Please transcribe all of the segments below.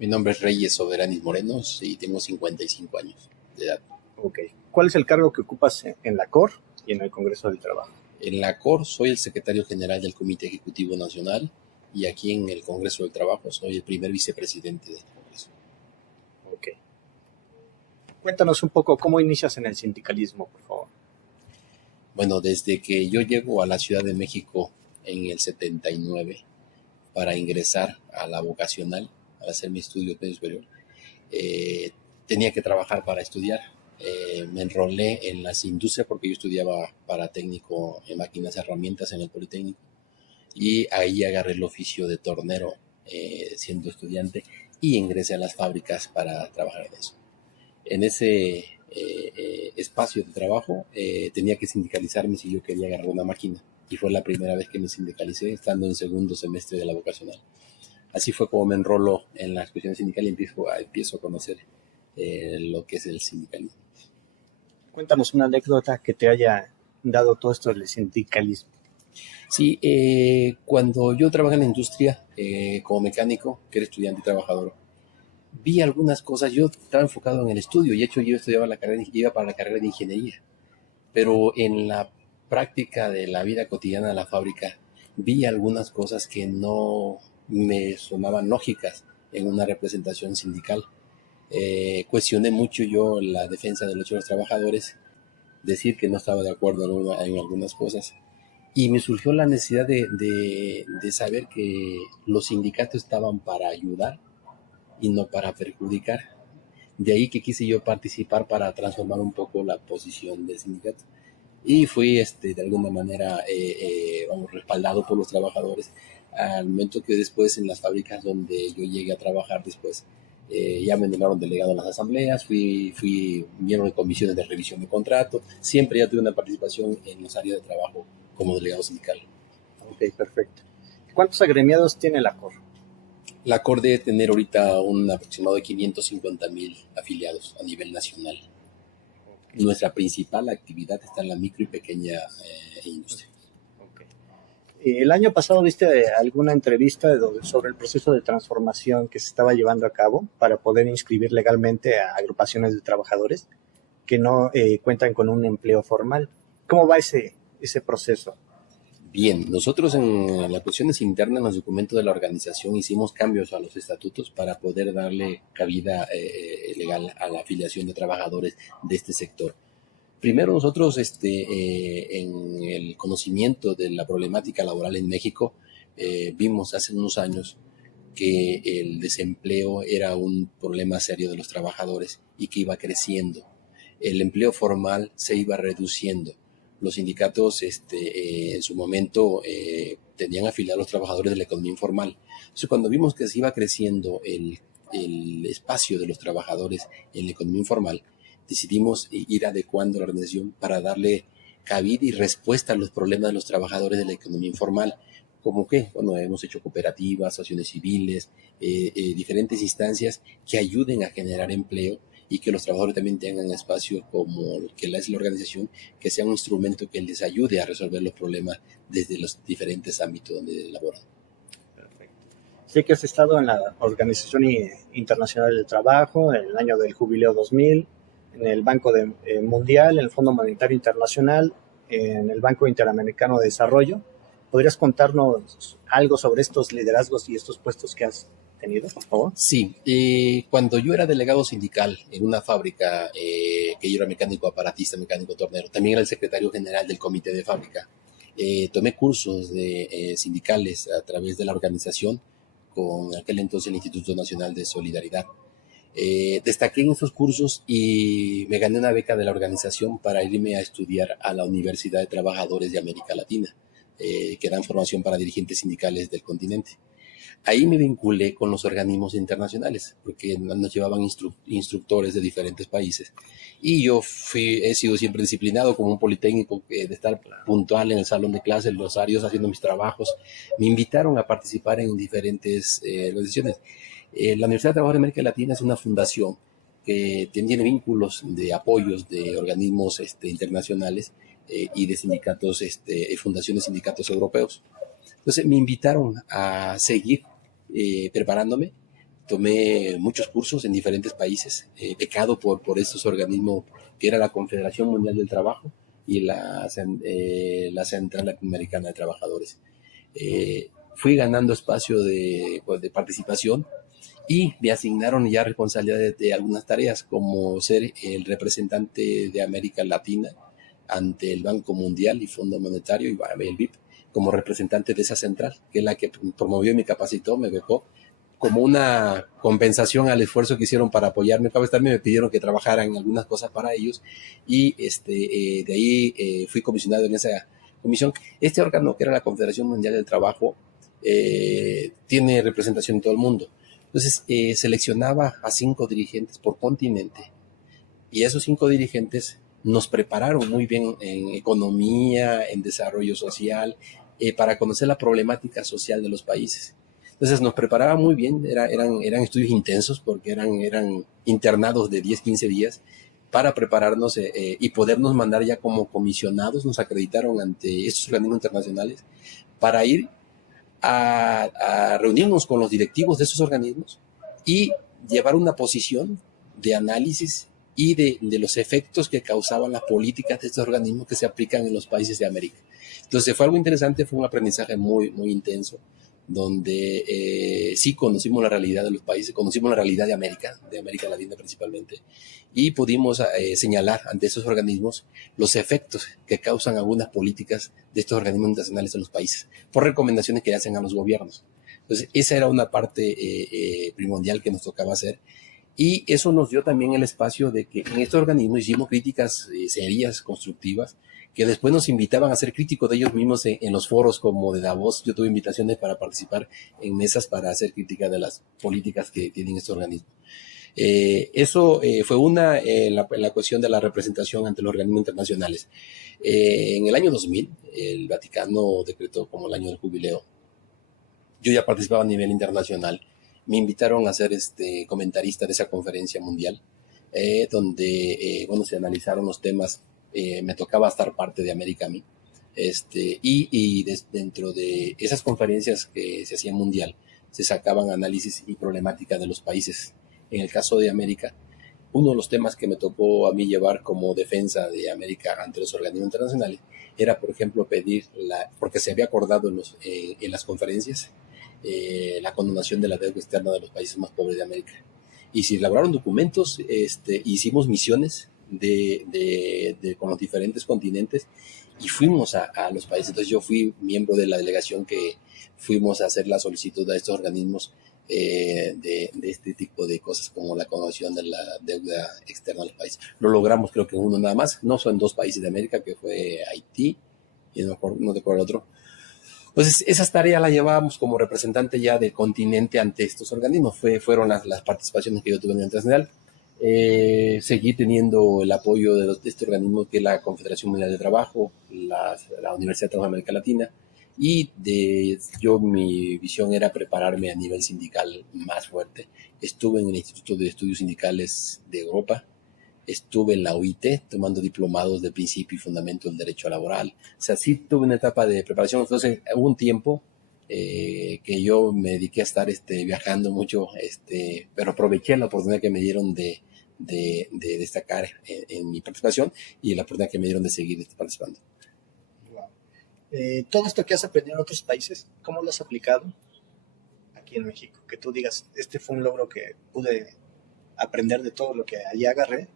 Mi nombre es Reyes Soberanis Morenos y tengo 55 años de edad. Ok. ¿Cuál es el cargo que ocupas en la COR y en el Congreso del Trabajo? En la COR soy el secretario general del Comité Ejecutivo Nacional y aquí en el Congreso del Trabajo soy el primer vicepresidente del Congreso. Ok. Cuéntanos un poco cómo inicias en el sindicalismo, por favor. Bueno, desde que yo llego a la Ciudad de México en el 79 para ingresar a la vocacional, para hacer mi estudio medio superior, eh, tenía que trabajar para estudiar. Me enrolé en las industrias porque yo estudiaba para técnico en máquinas y herramientas en el Politécnico y ahí agarré el oficio de tornero siendo estudiante y ingresé a las fábricas para trabajar en eso. En ese espacio de trabajo tenía que sindicalizarme si yo quería agarrar una máquina y fue la primera vez que me sindicalicé estando en segundo semestre de la vocacional. Así fue como me enrolo en la cuestión sindical y empiezo a conocer lo que es el sindicalismo. Cuéntanos una anécdota que te haya dado todo esto del sindicalismo. Sí, cuando yo trabajé en la industria como mecánico, que era estudiante y trabajador, vi algunas cosas. Yo estaba enfocado en el estudio y de hecho yo estudiaba la carrera, iba para la carrera de ingeniería, pero en la práctica de la vida cotidiana de la fábrica vi algunas cosas que no me sonaban lógicas en una representación sindical. Cuestioné mucho yo la defensa de los trabajadores, decir que no estaba de acuerdo en algunas cosas. Y me surgió la necesidad de saber que los sindicatos estaban para ayudar y no para perjudicar. De ahí que quise yo participar para transformar un poco la posición del sindicato. Y fui de alguna manera vamos, respaldado por los trabajadores al momento que después en las fábricas donde yo llegué a trabajar después ya me nombraron delegado en las asambleas, fui miembro de comisiones de revisión de contrato, siempre ya tuve una participación en los áreas de trabajo como delegado sindical. Ok, perfecto. ¿Cuántos agremiados tiene la COR? La COR debe tener ahorita un aproximado de 550,000 afiliados a nivel nacional. Ok, Nuestra principal actividad está en la micro y pequeña industria. ok. El año pasado viste alguna entrevista sobre el proceso de transformación que se estaba llevando a cabo para poder inscribir legalmente a agrupaciones de trabajadores que no cuentan con un empleo formal. ¿Cómo va ese proceso? Bien, nosotros en las cuestiones internas, en los documentos de la organización, hicimos cambios a los estatutos para poder darle cabida legal a la afiliación de trabajadores de este sector. Primero nosotros, en el conocimiento de la problemática laboral en México, vimos hace unos años que el desempleo era un problema serio de los trabajadores y que iba creciendo. El empleo formal se iba reduciendo. Los sindicatos en su momento tenían afiliados a los trabajadores de la economía informal. Entonces, cuando vimos que se iba creciendo el espacio de los trabajadores en la economía informal, decidimos ir adecuando la organización para darle cabida y respuesta a los problemas de los trabajadores de la economía informal. ¿Cómo qué? Bueno, hemos hecho cooperativas, asociaciones civiles, diferentes instancias que ayuden a generar empleo y que los trabajadores también tengan espacio como el que es la organización, que sea un instrumento que les ayude a resolver los problemas desde los diferentes ámbitos donde laboran. Perfecto. Sé que has estado en la Organización Internacional del Trabajo, en el año del Jubileo 2000, en el Banco Mundial, en el Fondo Monetario Internacional, en el Banco Interamericano de Desarrollo. ¿Podrías contarnos algo sobre estos liderazgos y estos puestos que has tenido, por favor? Sí, cuando yo era delegado sindical en una fábrica, que yo era mecánico aparatista, mecánico tornero, también era el secretario general del comité de fábrica. Tomé cursos de sindicales a través de la organización con aquel entonces el Instituto Nacional de Solidaridad. Destaqué en esos cursos y me gané una beca de la organización para irme a estudiar a la Universidad de Trabajadores de América Latina, que dan formación para dirigentes sindicales del continente. Ahí me vinculé con los organismos internacionales, porque nos llevaban instructores de diferentes países. Y yo he sido siempre disciplinado como un politécnico, de estar puntual en el salón de clases, los horarios, haciendo mis trabajos. Me invitaron a participar en diferentes organizaciones. La Universidad de Trabajo de América Latina es una fundación que tiene vínculos de apoyos de organismos internacionales y de sindicatos, fundaciones sindicatos europeos. Entonces me invitaron a seguir preparándome tomé muchos cursos en diferentes países, becado por estos organismos que era la Confederación Mundial del Trabajo y la Central Latinoamericana de Trabajadores. Fui ganando espacio de participación y me asignaron ya responsabilidades de algunas tareas, como ser el representante de América Latina ante el Banco Mundial y Fondo Monetario y el BIP, como representante de esa central, que es la que promovió y me capacitó, me becó, como una compensación al esfuerzo que hicieron para apoyarme, me pidieron que trabajara en algunas cosas para ellos y de ahí fui comisionado en esa comisión. Este órgano, que era la Confederación Mundial del Trabajo, tiene representación en todo el mundo. Entonces seleccionaba a 5 dirigentes por continente y esos 5 dirigentes nos prepararon muy bien en economía, en desarrollo social, para conocer la problemática social de los países. Entonces nos preparaba muy bien, eran estudios intensos porque eran internados de 10, 15 días para prepararnos y podernos mandar ya como comisionados, nos acreditaron ante estos organismos internacionales para ir a reunirnos con los directivos de esos organismos y llevar una posición de análisis y de los efectos que causaban las políticas de estos organismos que se aplican en los países de América. Entonces fue algo interesante, fue un aprendizaje muy, muy intenso, donde sí conocimos la realidad de los países, conocimos la realidad de América Latina principalmente, y pudimos señalar ante esos organismos los efectos que causan algunas políticas de estos organismos internacionales en los países, por recomendaciones que hacen a los gobiernos. Entonces esa era una parte primordial que nos tocaba hacer, y eso nos dio también el espacio de que en estos organismos hicimos críticas serias, constructivas, que después nos invitaban a ser críticos de ellos mismos en los foros como de Davos. Yo tuve invitaciones para participar en mesas para hacer crítica de las políticas que tienen estos organismos. Eso fue la cuestión de la representación ante los organismos internacionales. En el año 2000, el Vaticano decretó como el año del jubileo. Yo ya participaba a nivel internacional. Me invitaron a ser comentarista de esa conferencia mundial, donde se analizaron los temas. Me tocaba estar parte de América a mí. Dentro de esas conferencias que se hacían mundial, se sacaban análisis y problemática de los países. En el caso de América, uno de los temas que me tocó a mí llevar como defensa de América ante los organismos internacionales era, por ejemplo, pedir, porque se había acordado en las conferencias, la condonación de la deuda externa de los países más pobres de América. Y se elaboraron documentos, hicimos misiones con los diferentes continentes y fuimos a los países. Entonces yo fui miembro de la delegación que fuimos a hacer la solicitud a estos organismos de este tipo de cosas como la condonación de la deuda externa de los países. Lo logramos creo que uno nada más, no son 2 países de América, que fue Haití y no recuerdo el otro. Entonces, esas tareas las llevábamos como representante ya del continente ante estos organismos. Fueron las participaciones que yo tuve en el internacional. Seguí teniendo el apoyo de este organismo que es la Confederación Mundial de Trabajo, la Universidad de Trabajo de América Latina, y mi visión era prepararme a nivel sindical más fuerte. Estuve en el Instituto de Estudios Sindicales de Europa, estuve en la OIT tomando diplomados de principio y fundamento del derecho laboral. O sea, sí tuve una etapa de preparación. Entonces, hubo un tiempo que yo me dediqué a estar viajando mucho, pero aproveché la oportunidad que me dieron de destacar en mi participación y la oportunidad que me dieron de seguir participando. Wow. Todo esto que has aprendido en otros países, ¿cómo lo has aplicado aquí en México? Que tú digas, fue un logro que pude aprender de todo lo que allí agarré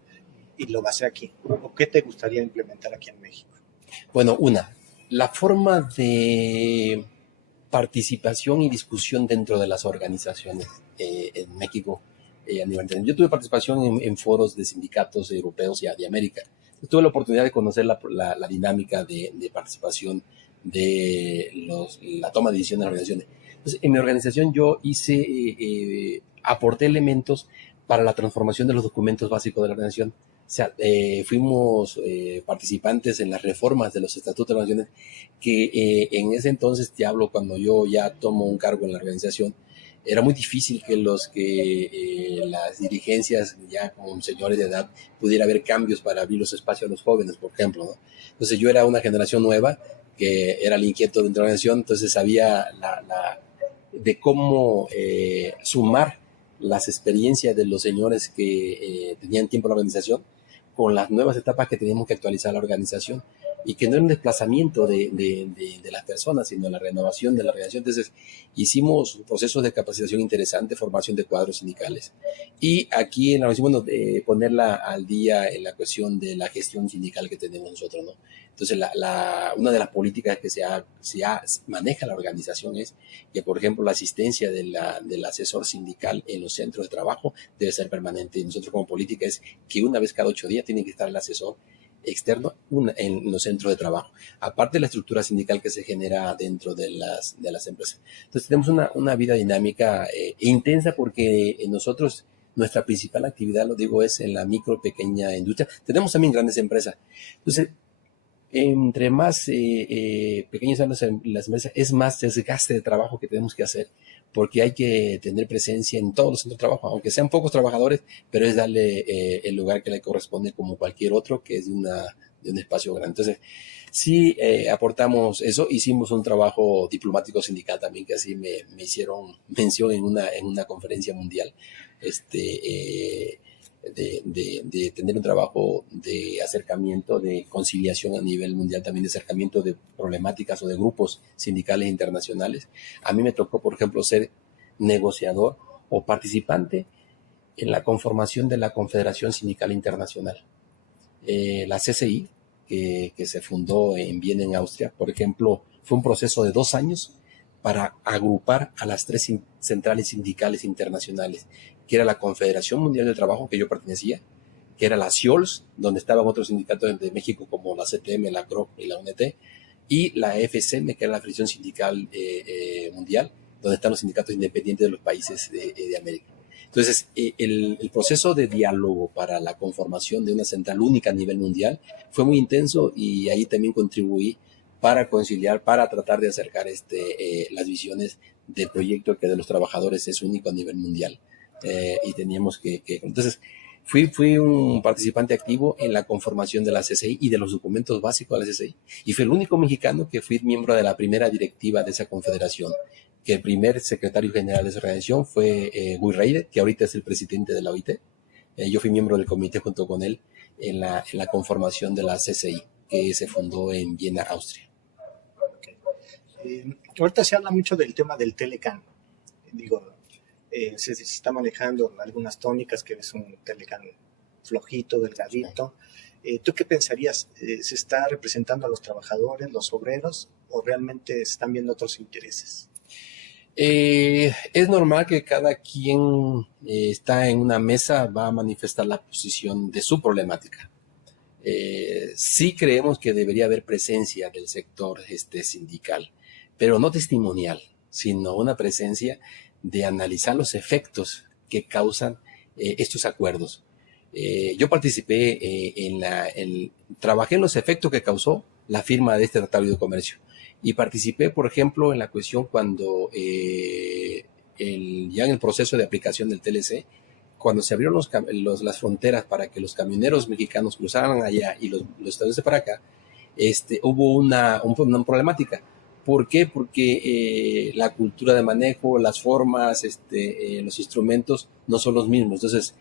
y lo basé aquí. ¿O qué te gustaría implementar aquí en México? Bueno, la forma de participación y discusión dentro de las organizaciones en México a nivel internacional. Yo tuve participación en foros de sindicatos europeos y de América. Tuve la oportunidad de conocer la dinámica de participación de la toma de decisiones de las organizaciones. Entonces, en mi organización yo aporté elementos para la transformación de los documentos básicos de la organización. O sea, fuimos participantes en las reformas de los estatutos de las naciones que en ese entonces, te hablo cuando yo ya tomo un cargo en la organización, era muy difícil que las dirigencias ya con señores de edad pudiera haber cambios para abrir los espacios a los jóvenes, por ejemplo, ¿no? Entonces yo era una generación nueva que era el inquieto dentro de la organización, entonces sabía de cómo sumar las experiencias de los señores que tenían tiempo en la organización con las nuevas etapas que teníamos que actualizar la organización y que no era un desplazamiento de las personas, sino la renovación de la organización. Entonces, hicimos procesos de capacitación interesantes, formación de cuadros sindicales. Y aquí en la organización, bueno, ponerla al día en la cuestión de la gestión sindical que tenemos nosotros, ¿no? Entonces, una de las políticas que maneja la organización es que, por ejemplo, la asistencia del asesor sindical en los centros de trabajo debe ser permanente. Y nosotros como política es que una vez cada 8 días tiene que estar el asesor externo en los centros de trabajo, aparte de la estructura sindical que se genera dentro de las empresas. Entonces tenemos una vida dinámica intensa porque nosotros, nuestra principal actividad, lo digo, es en la micro, pequeña industria. Tenemos también grandes empresas. Entonces, entre más pequeñas son las empresas, es más desgaste de trabajo que tenemos que hacer, porque hay que tener presencia en todos los centros de trabajo, aunque sean pocos trabajadores, pero es darle el lugar que le corresponde como cualquier otro, que es de un espacio grande. Entonces, sí aportamos eso, hicimos un trabajo diplomático sindical también, que así me hicieron mención en una conferencia mundial, de tener un trabajo de acercamiento, de conciliación a nivel mundial, también de acercamiento de problemáticas o de grupos sindicales internacionales. A mí me tocó, por ejemplo, ser negociador o participante en la conformación de la Confederación Sindical Internacional. La CCI, que se fundó en Viena, en Austria, por ejemplo, fue un proceso de 2 años para agrupar a las 3 centrales sindicales internacionales, que era la Confederación Mundial del Trabajo, que yo pertenecía, que era la CIOLS, donde estaban otros sindicatos de México como la CTM, la CROC y la UNT, y la FCM, que era la Federación Sindical Mundial, donde están los sindicatos independientes de los países de América. Entonces, el proceso de diálogo para la conformación de una central única a nivel mundial fue muy intenso y ahí también contribuí para conciliar, para tratar de acercar las visiones del proyecto que de los trabajadores es único a nivel mundial. Y teníamos entonces, fui un participante activo en la conformación de la CCI y de los documentos básicos de la CCI. Y fui el único mexicano que fui miembro de la primera directiva de esa confederación, que el primer secretario general de esa organización fue Guy Reider, que ahorita es el presidente de la OIT. Yo fui miembro del comité junto con él en la conformación de la CCI, que se fundó en Viena, Austria. Ahorita se habla mucho del tema del Telecan. Digo, se está manejando algunas tónicas, que es un Telecan flojito, delgadito. ¿Tú qué pensarías? ¿Se está representando a los trabajadores, los obreros, o realmente están viendo otros intereses? Es normal que cada quien está en una mesa va a manifestar la posición de su problemática. Sí creemos que debería haber presencia del sector sindical, pero no testimonial, sino una presencia de analizar los efectos que causan estos acuerdos. Yo participé trabajé en los efectos que causó la firma de este Tratado de Comercio y participé, por ejemplo, en la cuestión cuando ya en el proceso de aplicación del TLC, cuando se abrieron las fronteras para que los camioneros mexicanos cruzaran allá y los estadounidenses para acá, hubo una problemática. ¿Por qué? Porque la cultura de manejo, las formas, los instrumentos no son los mismos. Entonces,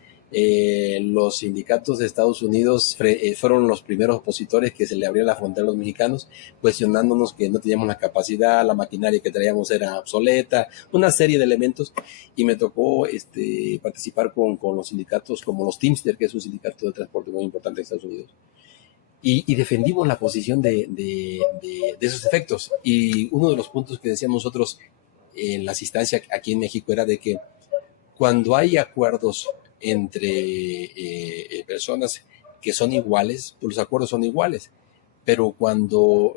los sindicatos de Estados Unidos fueron los primeros opositores que se le abrió la frontera a los mexicanos, cuestionándonos que no teníamos la capacidad, la maquinaria que traíamos era obsoleta, una serie de elementos, y me tocó participar con los sindicatos como los Teamster, que es un sindicato de transporte muy importante de Estados Unidos. Y defendimos la posición de esos efectos. Y uno de los puntos que decíamos nosotros en la asistencia aquí en México era de que cuando hay acuerdos entre personas que son iguales, pues los acuerdos son iguales. Pero cuando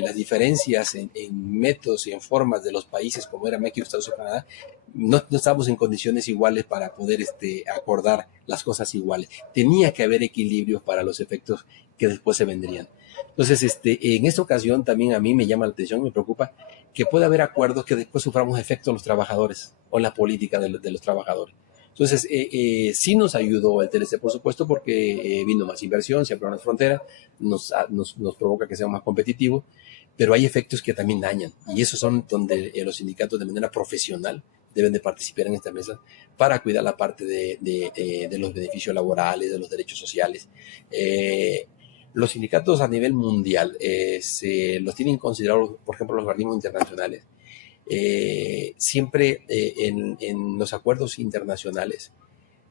las diferencias en métodos y en formas de los países, como era México, Estados Unidos, Canadá, no estábamos en condiciones iguales para poder acordar las cosas iguales. Tenía que haber equilibrios para los efectos que después se vendrían. Entonces, en esta ocasión también a mí me llama la atención, me preocupa que pueda haber acuerdos que después suframos efectos en los trabajadores o en la política de los trabajadores. Entonces, sí nos ayudó el TLC, por supuesto, porque vino más inversión, se abrieron las fronteras, nos provoca que seamos más competitivos, pero hay efectos que también dañan, y esos son donde los sindicatos de manera profesional deben de participar en esta mesa para cuidar la parte de los beneficios laborales, de los derechos sociales. Los sindicatos a nivel mundial se los tienen considerados, por ejemplo, los organismos internacionales. Siempre en los acuerdos internacionales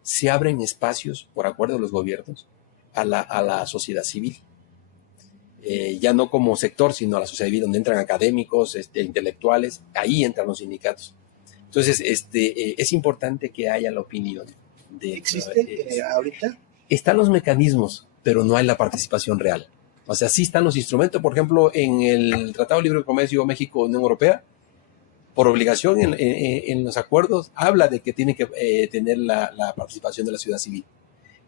se abren espacios, por acuerdo de los gobiernos, a la sociedad civil. Ya no como sector, sino a la sociedad civil, donde entran académicos, intelectuales, ahí entran los sindicatos. Entonces, es importante que haya la opinión. ¿Existe ahorita? Están los mecanismos, pero no hay la participación real. O sea, sí están los instrumentos, por ejemplo, en el Tratado de Libre Comercio México-Unión Europea, por obligación en los acuerdos, habla de que tiene que tener la participación de la sociedad civil.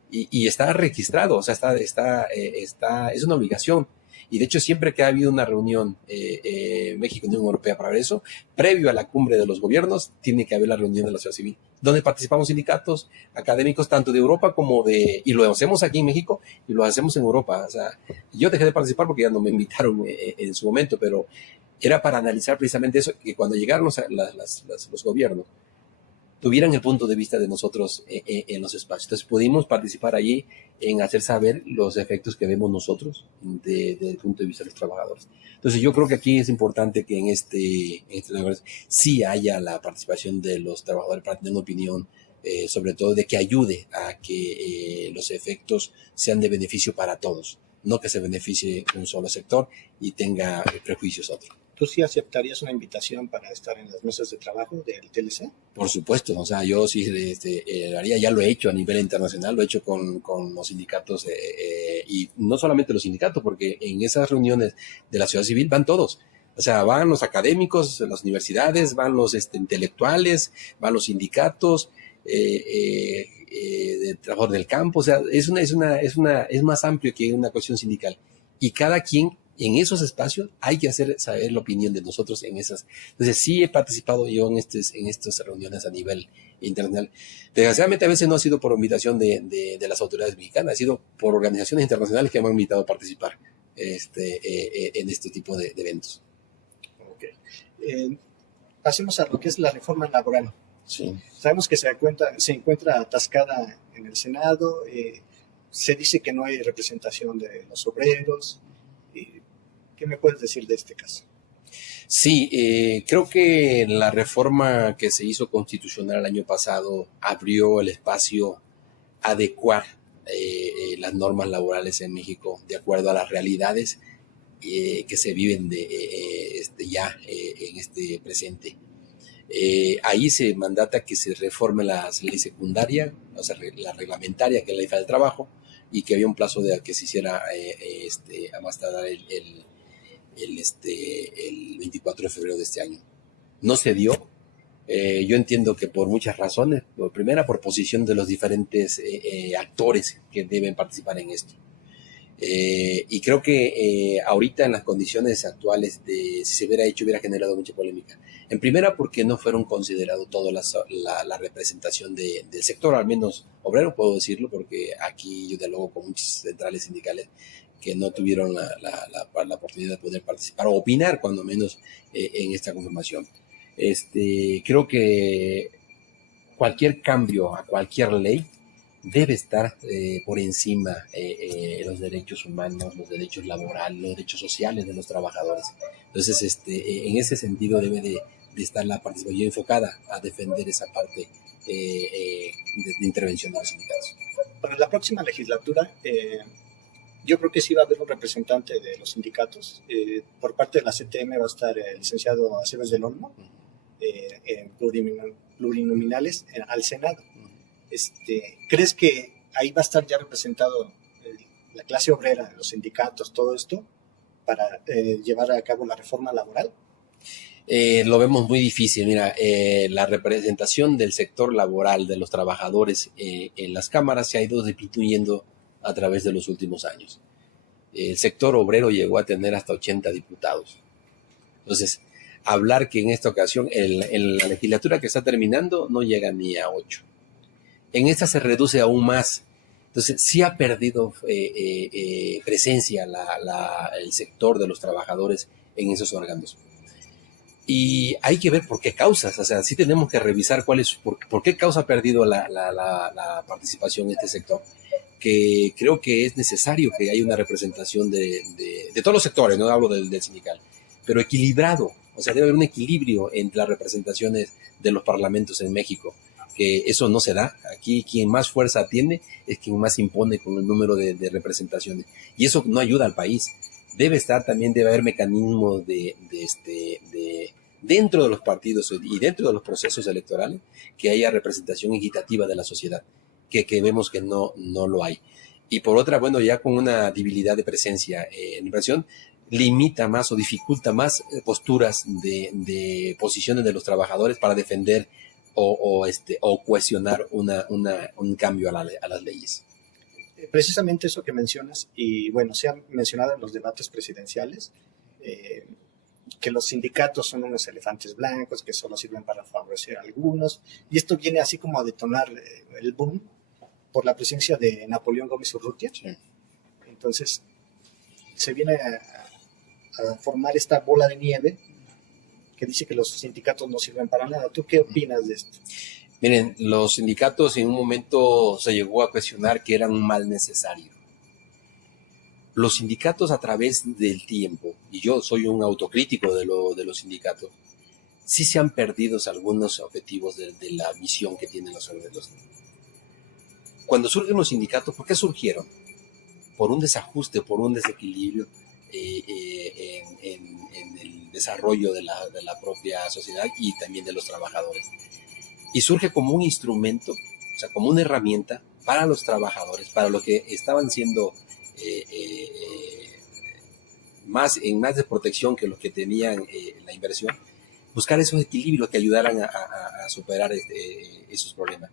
Y está registrado, o sea, es una obligación. Y de hecho, siempre que ha habido una reunión México-Unión Europea para ver eso, previo a la cumbre de los gobiernos, tiene que haber la reunión de la sociedad civil, donde participamos sindicatos, académicos, tanto de Europa como y lo hacemos aquí en México y lo hacemos en Europa. O sea, yo dejé de participar porque ya no me invitaron en su momento, pero era para analizar precisamente eso, que cuando llegaron los gobiernos, tuvieran el punto de vista de nosotros en los espacios. Entonces pudimos participar allí en hacer saber los efectos que vemos nosotros desde el punto de vista de los trabajadores. Entonces yo creo que aquí es importante que en este sí haya la participación de los trabajadores para tener una opinión, sobre todo de que ayude a que los efectos sean de beneficio para todos, no que se beneficie un solo sector y tenga prejuicios otro. ¿Tú sí aceptarías una invitación para estar en las mesas de trabajo del TLC? Por supuesto, o sea, yo sí lo haría, ya lo he hecho a nivel internacional, lo he hecho con los sindicatos y no solamente los sindicatos, porque en esas reuniones de la sociedad civil van todos. O sea, van los académicos, las universidades, van los intelectuales, van los sindicatos, de trabajo del campo. O sea, es más amplio que una cuestión sindical. Y cada quien en esos espacios hay que hacer saber la opinión de nosotros en esas. Entonces sí he participado yo en estas reuniones a nivel internacional. Desgraciadamente a veces no ha sido por invitación de las autoridades mexicanas, ha sido por organizaciones internacionales que me han invitado a participar en este tipo de eventos. Okay. Pasemos a lo que es la reforma laboral. Sí. Sabemos que se encuentra atascada en el Senado, se dice que no hay representación de los obreros. ¿Qué me puedes decir de este caso? Sí, creo que la reforma que se hizo constitucional el año pasado abrió el espacio a adecuar las normas laborales en México de acuerdo a las realidades que se viven ya en este presente. Ahí se mandata que se reforme la ley secundaria, o sea, la reglamentaria, que es la ley del trabajo, y que había un plazo de que se hiciera a más tardar el 24 de febrero de este año. No se dio. Yo entiendo que por muchas razones. Primera, por posición de los diferentes actores que deben participar en esto. Y creo que ahorita en las condiciones actuales, si se hubiera hecho, hubiera generado mucha polémica. En primera, porque no fueron considerados toda la representación del sector, al menos obrero, puedo decirlo, porque aquí yo dialogo con muchas centrales sindicales que no tuvieron la oportunidad de poder participar o opinar, cuando menos, en esta conformación. Creo que cualquier cambio a cualquier ley debe estar por encima los derechos humanos, los derechos laborales, los derechos sociales de los trabajadores. Entonces, en ese sentido debe de estar la participación enfocada a defender esa parte de intervención de los sindicatos. Para la próxima legislatura, yo creo que sí va a haber un representante de los sindicatos. Por parte de la CTM va a estar el licenciado Aceves del Olmo, en plurinominales al Senado. ¿Crees que ahí va a estar ya representado la clase obrera, los sindicatos, todo esto, para llevar a cabo la reforma laboral? Lo vemos muy difícil. Mira, la representación del sector laboral, de los trabajadores en las cámaras se ha ido disminuyendo a través de los últimos años. El sector obrero llegó a tener hasta 80 diputados. Entonces, hablar que en esta ocasión, en la legislatura que está terminando, no llega ni a 8. En esta se reduce aún más. Entonces, sí ha perdido presencia el sector de los trabajadores en esos órganos. Y hay que ver por qué causas, o sea, sí tenemos que revisar por qué causa ha perdido la participación en este sector, que creo que es necesario que haya una representación de todos los sectores, no hablo del sindical, pero equilibrado, o sea, debe haber un equilibrio entre las representaciones de los parlamentos en México, que eso no se da. Aquí quien más fuerza tiene es quien más impone con el número de representaciones, y eso no ayuda al país. Debe haber mecanismos dentro de los partidos y dentro de los procesos electorales, que haya representación equitativa de la sociedad, que vemos que no lo hay. Y por otra, bueno, ya con una debilidad de presencia en inversión, limita más o dificulta más posturas de posiciones de los trabajadores para defender o cuestionar un cambio a las leyes. Precisamente eso que mencionas, y bueno, se ha mencionado en los debates presidenciales, que los sindicatos son unos elefantes blancos que solo sirven para favorecer a algunos, y esto viene así como a detonar el boom por la presencia de Napoleón Gómez Urrutia. Sí. Entonces se viene a formar esta bola de nieve que dice que los sindicatos no sirven para nada. ¿Tú qué opinas de esto? Miren, los sindicatos en un momento se llegó a cuestionar que eran un mal necesario. Los sindicatos a través del tiempo, y yo soy un autocrítico de los sindicatos, sí se han perdido algunos objetivos de la misión que tienen los. Cuando surgen los sindicatos, ¿por qué surgieron? Por un desajuste, por un desequilibrio en el desarrollo de la propia sociedad y también de los trabajadores. Y surge como un instrumento, o sea, como una herramienta para los trabajadores, para los que estaban siendo más de protección que los que tenían la inversión, buscar esos equilibrios que ayudaran a superar esos problemas.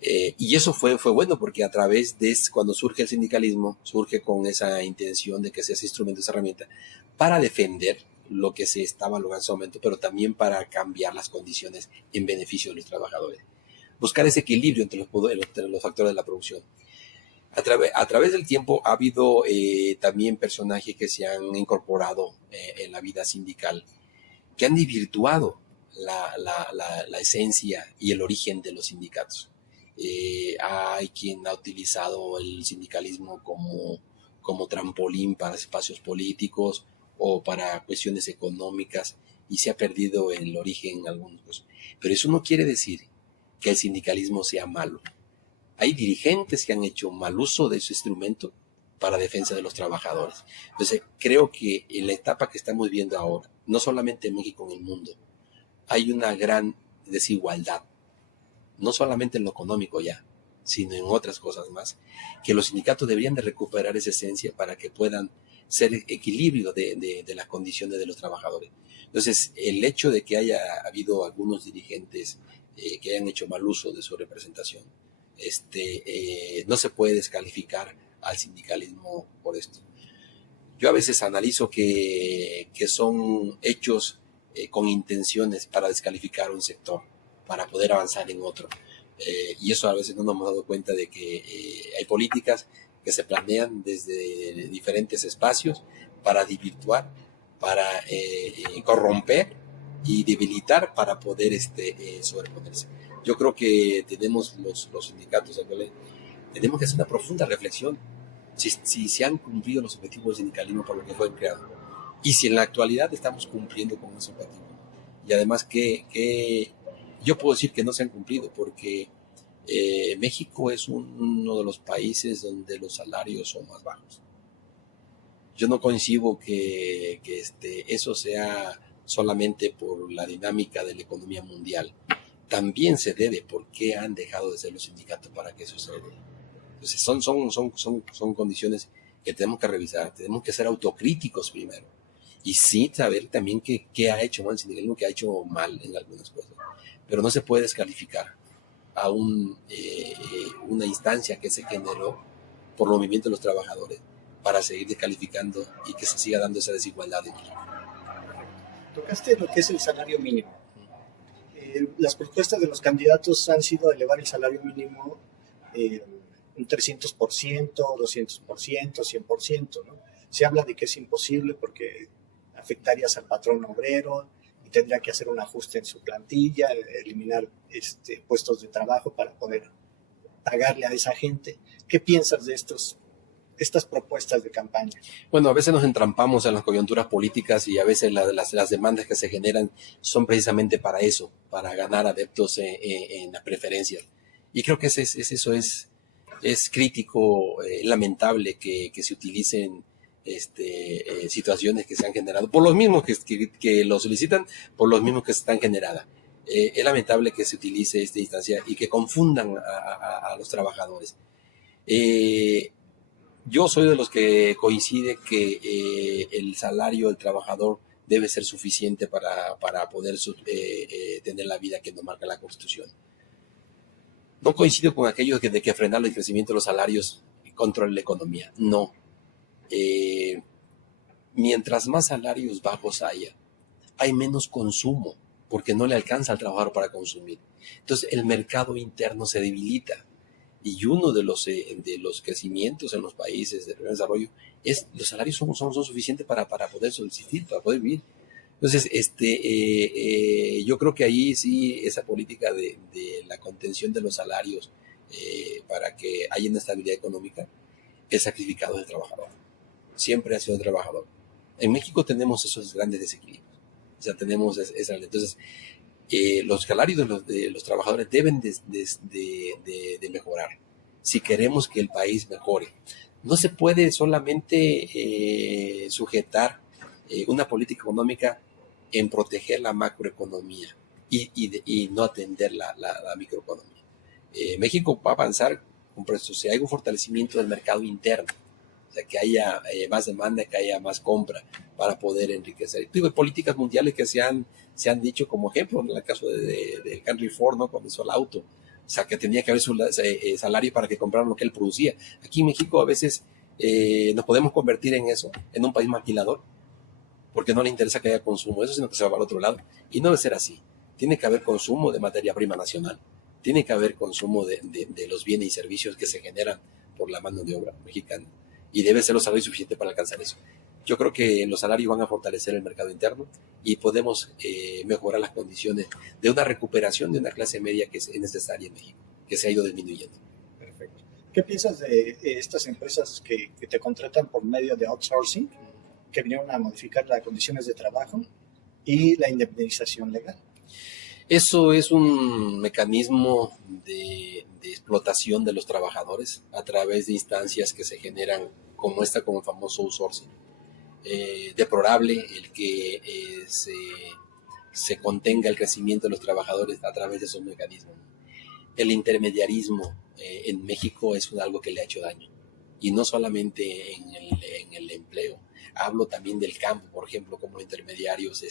Y eso fue bueno, porque a través de cuando surge el sindicalismo, surge con esa intención de que sea ese instrumento, esa herramienta, para defender lo que se estaba logrando en ese momento, pero también para cambiar las condiciones en beneficio de los trabajadores. Buscar ese equilibrio entre los factores de la producción. A través del tiempo ha habido también personajes que se han incorporado en la vida sindical, que han desvirtuado la esencia y el origen de los sindicatos. Hay quien ha utilizado el sindicalismo como trampolín para espacios políticos o para cuestiones económicas, y se ha perdido el origen en algunos casos. Pero eso no quiere decir que el sindicalismo sea malo. Hay dirigentes que han hecho mal uso de ese instrumento para defensa de los trabajadores. Entonces, creo que en la etapa que estamos viendo ahora, no solamente en México, en el mundo, hay una gran desigualdad, no solamente en lo económico ya, sino en otras cosas más, que los sindicatos deberían de recuperar esa esencia para que puedan ser equilibrio de las condiciones de los trabajadores. Entonces, el hecho de que haya habido algunos dirigentes que hayan hecho mal uso de su representación, no se puede descalificar al sindicalismo por esto. Yo a veces analizo que son hechos con intenciones para descalificar un sector, para poder avanzar en otro. Y eso a veces no nos hemos dado cuenta de que hay políticas que se planean desde diferentes espacios para desvirtuar, para corromper y debilitar para poder sobreponerse. Yo creo que tenemos los sindicatos, tenemos que hacer una profunda reflexión si se han cumplido los objetivos del sindicalismo por lo que fue creado, y si en la actualidad estamos cumpliendo con ese objetivo. Y además que yo puedo decir que no se han cumplido, porque México es uno de los países donde los salarios son más bajos. Yo no concibo que eso sea solamente por la dinámica de la economía mundial. También se debe por qué han dejado de ser los sindicatos para que eso se dé. Entonces son condiciones que tenemos que revisar, tenemos que ser autocríticos primero, y sí saber también qué ha hecho mal el sindicalismo, qué ha hecho mal en algunas cosas, pero no se puede descalificar a una instancia que se generó por los movimientos de los trabajadores para seguir descalificando y que se siga dando esa desigualdad en México. Tocaste lo que es el salario mínimo. Las propuestas de los candidatos han sido elevar el salario mínimo un 300%, 200%, 100%, ¿no? Se habla de que es imposible porque afectarías al patrón obrero y tendría que hacer un ajuste en su plantilla, eliminar puestos de trabajo para poder pagarle a esa gente. ¿Qué piensas de estas propuestas de campaña? Bueno, a veces nos entrampamos en las coyunturas políticas y a veces las demandas que se generan son precisamente para eso, para ganar adeptos en las preferencias. Y creo que eso es crítico, lamentable que se utilicen situaciones que se han generado por los mismos que lo solicitan, por los mismos que están generadas. Es lamentable que se utilice esta instancia y que confundan a los trabajadores. Yo soy de los que coincide que el salario del trabajador debe ser suficiente para poder tener la vida que nos marca la Constitución. No coincido con aquellos de que frenar el crecimiento de los salarios controla la economía. No. Mientras más salarios bajos hay menos consumo, porque no le alcanza al trabajador para consumir. Entonces el mercado interno se debilita. Y uno de los crecimientos en los países de primer desarrollo es los salarios son suficientes para poder subsistir, para poder vivir. Entonces, yo creo que ahí sí esa política de la contención de los salarios para que haya una estabilidad económica, el sacrificado del trabajador. Siempre ha sido el trabajador. En México tenemos esos grandes desequilibrios. O sea, tenemos entonces, los salarios de los trabajadores deben de mejorar si queremos que el país mejore. No se puede solamente sujetar una política económica en proteger la macroeconomía y no atender la microeconomía. México va a avanzar si hay un fortalecimiento del mercado interno, o sea, que haya más demanda, que haya más compra para poder enriquecer. Digo, políticas mundiales que se han dicho como ejemplo, en el caso de Henry Ford, ¿no? Cuando hizo el auto, o sea, que tenía que haber su salario para que compraran lo que él producía. Aquí en México a veces nos podemos convertir en eso, en un país maquilador, porque no le interesa que haya consumo, eso sino que se va para el otro lado. Y no debe ser así. Tiene que haber consumo de materia prima nacional, tiene que haber consumo de los bienes y servicios que se generan por la mano de obra mexicana. Y debe ser los salarios suficientes para alcanzar eso. Yo creo que los salarios van a fortalecer el mercado interno y podemos mejorar las condiciones de una recuperación de una clase media que es necesaria en México, que se ha ido disminuyendo. Perfecto. ¿Qué piensas de estas empresas que te contratan por medio de outsourcing, que vinieron a modificar las condiciones de trabajo y la indemnización legal? Eso es un mecanismo de explotación de los trabajadores a través de instancias que se generan como el famoso outsourcing. Deplorable el que se contenga el crecimiento de los trabajadores a través de esos mecanismos. El intermediarismo en México es algo que le ha hecho daño, y no solamente en el empleo. Hablo también del campo, por ejemplo, como intermediarios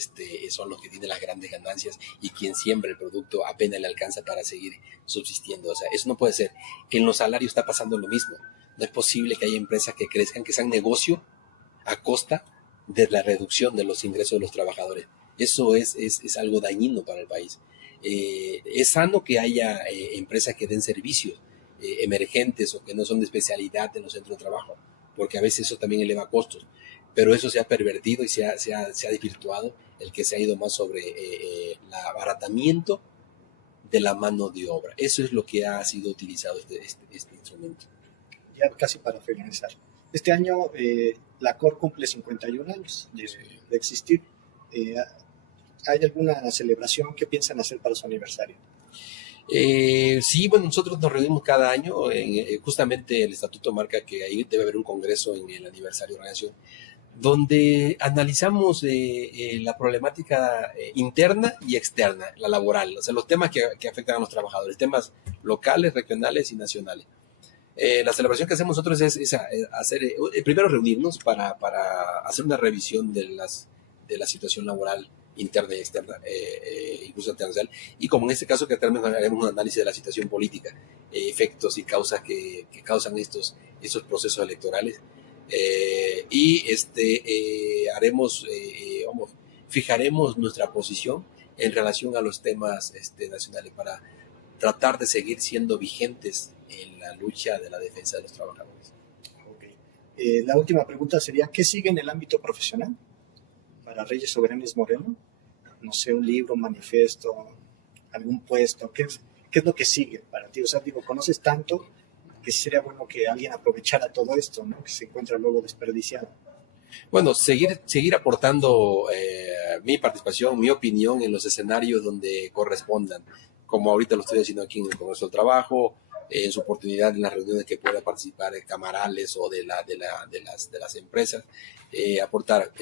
son los que tienen las grandes ganancias y quien siembra el producto apenas le alcanza para seguir subsistiendo. O sea, eso no puede ser. En los salarios está pasando lo mismo. No es posible que haya empresas que crezcan, que sean negocio a costa de la reducción de los ingresos de los trabajadores. Eso es algo dañino para el país. Es sano que haya empresas que den servicios emergentes o que no son de especialidad en los centros de trabajo, porque a veces eso también eleva costos, pero eso se ha pervertido y se ha desvirtuado, el que se ha ido más sobre el abaratamiento de la mano de obra. Eso es lo que ha sido utilizado este instrumento. Ya casi para finalizar. Este año la COR cumple 51 años de existir. ¿Hay alguna celebración que piensan hacer para su aniversario? Sí, bueno, nosotros nos reunimos cada año. Justamente el estatuto marca que ahí debe haber un congreso en el aniversario de la organización, donde analizamos la problemática interna y externa, la laboral, o sea, los temas que afectan a los trabajadores, temas locales, regionales y nacionales. La celebración que hacemos nosotros es hacer, primero reunirnos para hacer una revisión de la situación laboral interna y externa, incluso internacional, y como en este caso que también haremos un análisis de la situación política, efectos y causas que causan estos procesos electorales, y fijaremos nuestra posición en relación a los temas nacionales para tratar de seguir siendo vigentes en la lucha de la defensa de los trabajadores. Okay. La última pregunta sería, ¿qué sigue en el ámbito profesional para Reyes Soberanes Moreno? no sé, un libro, un manifiesto, algún puesto? ¿Qué es lo que sigue para ti? O sea, digo, conoces tanto que sí sería bueno que alguien aprovechara todo esto, ¿no? Que se encuentra luego desperdiciado. Bueno, seguir aportando mi participación, mi opinión en los escenarios donde correspondan, como ahorita lo estoy haciendo aquí en el Congreso del Trabajo, en su oportunidad en las reuniones que pueda participar de camarales o de las empresas, aportar.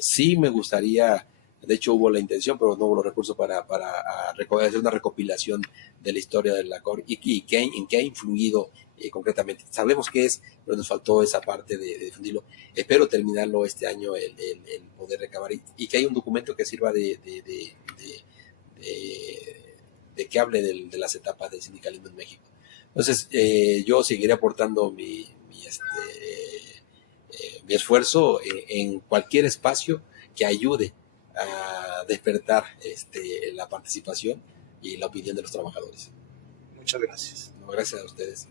Sí me gustaría, de hecho hubo la intención, pero no hubo los recursos para hacer una recopilación de la historia de la COR en qué ha influido concretamente. Sabemos qué es, pero nos faltó esa parte de difundirlo. Espero terminarlo este año, el poder recabar y que haya un documento que sirva de que hable de las etapas del sindicalismo en México. Entonces, yo seguiré aportando mi esfuerzo en cualquier espacio que ayude a despertar la participación y la opinión de los trabajadores. Muchas gracias. No, gracias a ustedes.